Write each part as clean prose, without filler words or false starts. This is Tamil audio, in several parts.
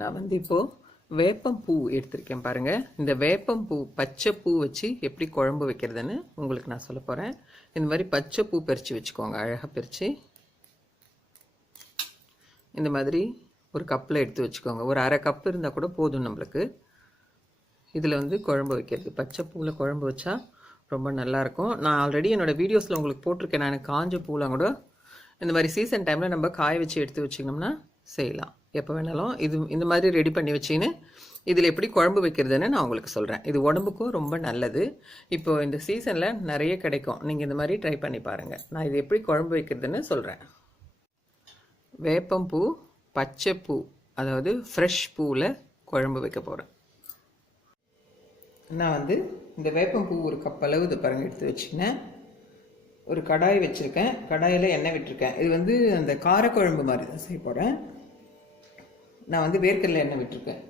நான் வந்து இப்போது வேப்பம்பூ எடுத்திருக்கேன் பாருங்கள். இந்த வேப்பம்பூ பச்சை பூ வச்சு எப்படி குழம்பு வைக்கிறதுன்னு உங்களுக்கு நான் சொல்ல போகிறேன். இந்த மாதிரி பச்சை பூ பறித்து வச்சுக்கோங்க, அழகாக பறித்து இந்த மாதிரி ஒரு கப்பில் எடுத்து வச்சுக்கோங்க. ஒரு அரை கப் இருந்தால் கூட போதும் நம்மளுக்கு. இதில் வந்து குழம்பு வைக்கிறது, பச்சை பூவில் குழம்பு வச்சா ரொம்ப நல்லாயிருக்கும். நான் ஆல்ரெடி என்னோடய வீடியோஸில் உங்களுக்கு போட்டிருக்கேன். நான் காஞ்ச பூலாம் கூட இந்த மாதிரி சீசன் டைமில் நம்ம காய வச்சு எடுத்து வச்சிங்கன்னா செய்யலாம். எப்போ வேணாலும் இது இந்த மாதிரி ரெடி பண்ணி வச்சின்னு இதில் எப்படி குழம்பு வைக்கிறதுன்னு நான் உங்களுக்கு சொல்கிறேன். இது உடம்புக்கும் ரொம்ப நல்லது. இப்போது இந்த சீசனில் நிறைய கிடைக்கும். நீங்கள் இந்த மாதிரி ட்ரை பண்ணி பாருங்கள். நான் இது எப்படி குழம்பு வைக்கிறதுன்னு சொல்கிறேன். வேப்பம்பூ பச்சை பூ, அதாவது ஃப்ரெஷ் பூவில் குழம்பு வைக்க போகிறேன். நான் வந்து இந்த வேப்பம்பூ ஒரு கப் அளவு இது பாருங்கள் எடுத்து வச்சுக்கினேன். ஒரு கடாய் வச்சுருக்கேன். கடாயில் எண்ணெய் விட்டுருக்கேன். இது வந்து அந்த காரக்குழம்பு மாதிரி தான் செய்ய போகிறேன். நான் வந்து வேர்க்கடலை எண்ணெய் விட்டுருக்கேன்.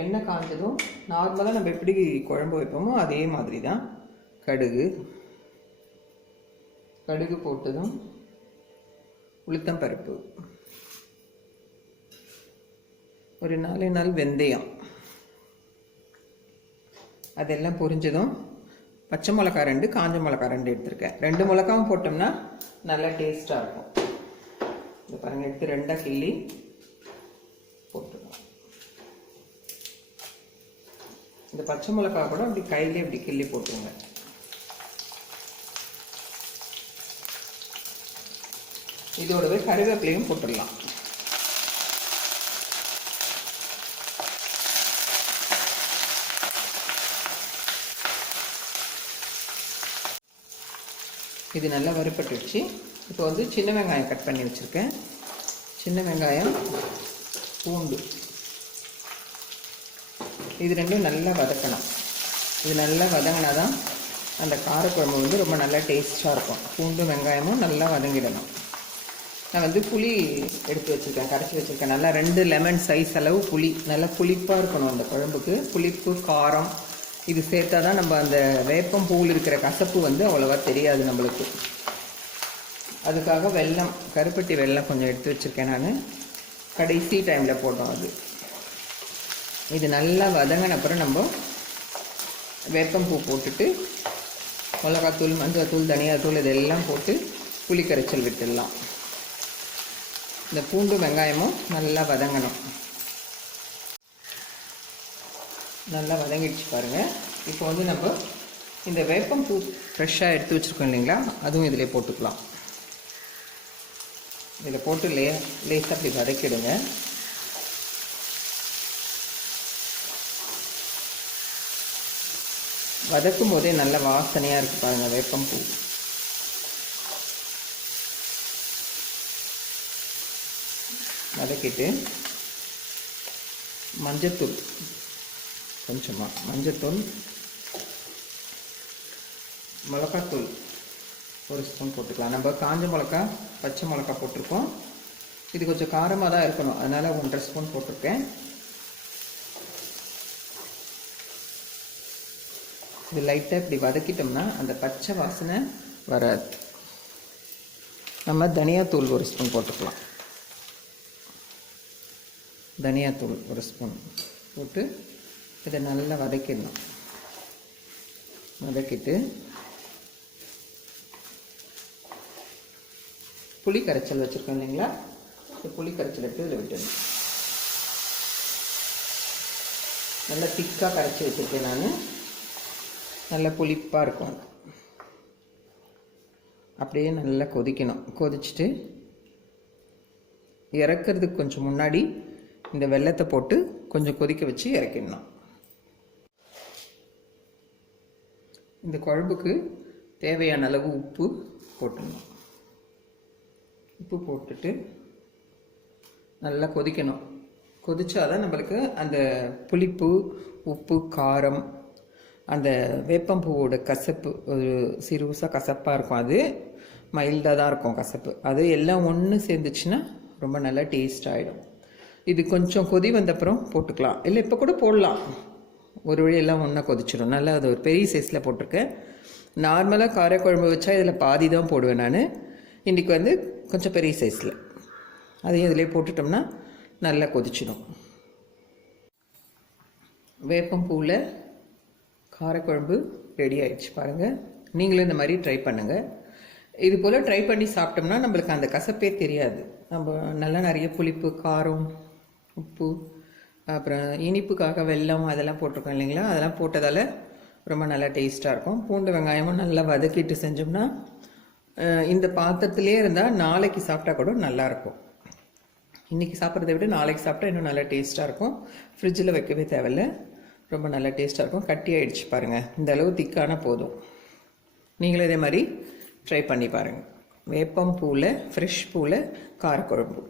எண்ணெய் காஞ்சதும் நார்மலாக நம்ம எப்படி குழம்பு வைப்போமோ அதே மாதிரி தான் கடுகு போட்டதும் உளுத்தம் பருப்பு, ஒரு 4 நாள் வெந்தயம், அதெல்லாம் பொரிஞ்சதும் பச்சை மிளகா 2, காஞ்ச மிளகா 2 எடுத்திருக்கேன். 2 மிளகாவும் போட்டோம்னா நல்லா டேஸ்ட்டாக இருக்கும். இது பாருங்கள், எடுத்து 2ஆக கிள்ளி போட்டுருவோம். இந்த பச்சை மிளகா கூட அப்படி கையிலே இப்படி கிள்ளி போட்டுருங்க. இதோடவே கருவேப்பிலையும் போட்டுடலாம். இது நல்லா வறுப்பட்டுடுச்சு. இப்போ வந்து சின்ன வெங்காயம் கட் பண்ணி வச்சுருக்கேன். சின்ன வெங்காயம், பூண்டு, இது ரெண்டும் நல்லா வதக்கணும். இது நல்லா வதங்கினா தான் அந்த காரக்குழம்பு வந்து ரொம்ப நல்லா டேஸ்ட்டாக இருக்கும். பூண்டும் வெங்காயமும் நல்லா வதங்கிடணும். நான் வந்து புளி எடுத்து வச்சுருக்கேன், கரைச்சி வச்சுருக்கேன். நல்லா 2 லெமன் சைஸ் அளவு புளி, நல்லா புளிப்பாக இருக்கணும் அந்த குழம்புக்கு. புளிப்பு காரம் இது சேர்த்தா தான் நம்ம அந்த வேப்பம் பூவில் இருக்கிற கசப்பு வந்து அவ்வளோவா தெரியாது நம்மளுக்கு. அதுக்காக வெல்லம், கருப்பட்டி வெல்லம் கொஞ்சம் எடுத்து வச்சுருக்கேன். நான் கடைசி டைமில் போட்டோம். அது இது நல்லா வதங்கின அப்புறம் நம்ம வேப்பம்பூ போட்டுட்டு மிளகாத்தூள், மஞ்சள்தூள், தனியாத்தூள் இதெல்லாம் போட்டு புளி கரைச்சல் விட்டுடலாம். இந்த பூண்டு வெங்காயமும் நல்லா வதங்கணும். நல்லா வதங்கிடுச்சு பாருங்கள். இப்போ வந்து நம்ம இந்த வேப்பம்பூ ஃப்ரெஷ்ஷாக எடுத்து வச்சுருக்கோம் இல்லைங்களா, அதுவும் இதில் போட்டுக்கலாம். இதில் போட்டு லேசாக அப்படி வதக்கிடுங்க. வதக்கும் போதே நல்ல வாசனையாக இருக்குது பாருங்கள் வேப்பம்பூ. வதக்கிட்டு மஞ்சத்தூள், கொஞ்சமாக மஞ்சத்தூள், மிளகாத்தூள் 1 ஸ்பூன் போட்டுக்கலாம். நம்ம காஞ்ச மிளகா, பச்சை மிளகா போட்டிருக்கோம். இது கொஞ்சம் காரமாக தான் இருக்கணும், அதனால் 1.5 ஸ்பூன் போட்டிருக்கேன். இது லைட்டாக இப்படி வதக்கிட்டோம்னா அந்த பச்சை வாசனை வராது. நம்ம தனியாத்தூள் 1 ஸ்பூன் போட்டுக்கலாம். தனியாத்தூள் 1 ஸ்பூன் போட்டு இதை நல்லா வதக்கிடணும். வதக்கிட்டு புளி கரைச்சல் வச்சுருக்கோம் இல்லைங்களா, இந்த புளி கரைச்சல் எடுத்து இதில் விட்டுடணும். நல்லா திக்காக கரைச்சி வச்சுருக்கேன் நான். நல்லா புளிப்பாக இருக்கும். அப்படியே நல்லா கொதிக்கணும். கொதிச்சுட்டு இறக்கிறதுக்கு கொஞ்சம் முன்னாடி இந்த வெல்லத்தை போட்டு கொஞ்சம் கொதிக்க வச்சு இறக்கிடணும். இந்த குழம்புக்கு தேவையான அளவு உப்பு போட்டுடணும். உப்பு போட்டுட்டு நல்லா கொதிக்கணும். கொதிச்சாதான் நம்மளுக்கு அந்த புளிப்பு, உப்பு, காரம், அந்த வேப்பம்பூவோட கசப்பு, ஒரு சிறுசாக கசப்பாக இருக்கும். அது மைல்டாக தான் இருக்கும் கசப்பு. அது எல்லாம் ஒன்று சேர்ந்துச்சுன்னா ரொம்ப நல்லா டேஸ்ட் ஆகிடும். இது கொஞ்சம் கொதி வந்தப்புறம் போட்டுக்கலாம், இல்லை இப்போ கூட போடலாம். ஒரு வழி எல்லாம் ஒன்றா கொதிச்சிடும். நல்லா அது ஒரு பெரிய சைஸில் போட்டிருக்கேன். நார்மலாக காரக்குழம்பு வச்சா இதில் பாதி தான் போடுவேன் நான். இன்றைக்கி வந்து கொஞ்சம் பெரிய சைஸில் அதையும் இதிலே போட்டுட்டோம்னா நல்லா கொதிச்சிடும். வேப்பம்பூவில் காரக்குழம்பு ரெடி ஆயிடுச்சு பாருங்கள். நீங்களும் இந்த மாதிரி ட்ரை பண்ணுங்கள். இது போல் ட்ரை பண்ணி சாப்பிட்டோம்னா நம்மளுக்கு அந்த கசப்பே தெரியாது. நம்ம நல்லா நிறைய புளிப்பு, காரம், உப்பு, அப்புறம் இனிப்புக்காக வெல்லம் அதெல்லாம் போட்டிருக்கோம் இல்லைங்களா, அதெல்லாம் போட்டதால் ரொம்ப நல்லா டேஸ்ட்டாக இருக்கும். பூண்டு வெங்காயமும் நல்லா வதக்கிட்டு செஞ்சோம்னா இந்த பாத்திரத்திலே இருந்தால் நாளைக்கு சாப்பிட்டா கூட நல்லாயிருக்கும். இன்றைக்கி சாப்பிட்றத விட நாளைக்கு சாப்பிட்டா இன்னும் நல்லா டேஸ்ட்டாக இருக்கும். ஃப்ரிட்ஜில் வைக்கவே தேவையில்லை, ரொம்ப நல்லா டேஸ்ட்டாக இருக்கும். கட்டி ஆகிடுச்சு பாருங்கள், இந்த அளவு திக்கான போதும். நீங்களும் இதே மாதிரி ட்ரை பண்ணி பாருங்கள். வேப்பம் பூவில், ஃப்ரெஷ் பூவில் காரக்குழம்பு.